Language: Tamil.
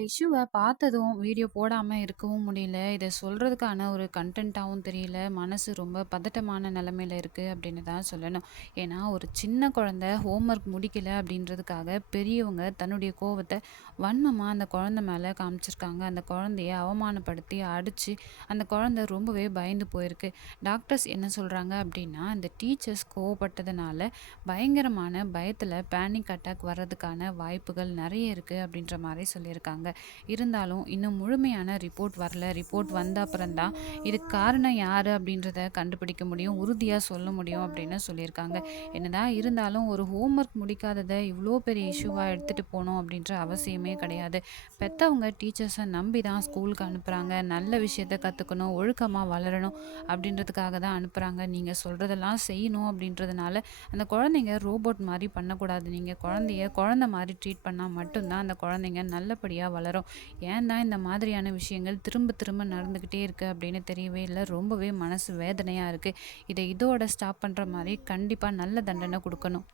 இஷ்யூவ பார்த்ததும் வீடியோ போடாம இருக்கவும் முடியல. இத சொல்றதுக்கான ஒரு கன்டென்ட்டாவும் தெரியல. மனசு ரொம்ப பதட்டமான நிலைமையில இருக்கு அப்படின்னு தான் சொல்லணும். ஏன்னா, ஒரு சின்ன குழந்தை ஹோம்வொர்க் முடிக்கல அப்படின்றதுக்காக பெரியவங்க தன்னுடைய கோவத்த வன்மமா அந்த குழந்தை மேல காமிச்சிருக்காங்க. அந்த குழந்தைய அவமானப்படுத்தி, அடிச்சு அந்த குழந்தை ரொம்பவே பயந்து போயிருக்கு. டாக்டர்ஸ் என்ன சொல்றாங்க அப்படின்னா, இந்த டீச்சர்ஸ் கோவப்பட்டதுனால பயங்கரமான பயத்துல பேனிக் அட்டாக் வர்றதுக்கான வாய்ப்புகள் நெறைய இருக்கு அப்படின்ற மாரி சொல்லியிருக்காங்க. இருந்தாலும் இன்னும் முழுமையான ரிப்போர்ட் வரல. ரிப்போர்ட் வந்த அப்புறம் தான் இதுக்கு காரணம் யாரு அப்படின்றத கண்டுபிடிக்க முடியும். உறுதியா சொல்ல முடியும் அப்படின்னு சொல்லியிருக்காங்க. என்னதான் இருந்தாலும் ஒரு ஹோம்வொர்க் முடிக்காதத இவ்ளோ பெரிய இஷ்யூவா எடுத்துட்டு போணும் அப்படின்ற அவசியமே கிடையாது. பெத்தவங்க டீச்சர்ஸ நம்பி தான் ஸ்கூலுக்கு அனுப்புறாங்க. நல்ல விஷயத்த கத்துக்கணும், ஒழுக்கமா வளரணும் அப்படின்றதுக்காக தான் அனுப்புறாங்க. நீங்க சொல்றதெல்லாம் செய்யணும் அப்படின்றதுனால அந்த குழந்தைங்க ரோபோட் மாரி பண்ணக்கூடாது. நீங்க குழந்தைய குழந்தை மாரி ட்ரீட் பண்ணா மட்டும் தான் அந்த குழந்தைங்க நல்லபடியா வளரும். ஏன் தான் இந்த மாதிரியான விஷயங்கள் திரும்ப திரும்ப நடந்துக்கிட்டே இருக்கு அப்படின்னு தெரியவே இல்ல. ரொம்பவே மனசு வேதனையா இருக்கு. இதோட ஸ்டாப் பண்ற மாரி கண்டிப்பா நல்ல தண்டனை குடுக்கணும்.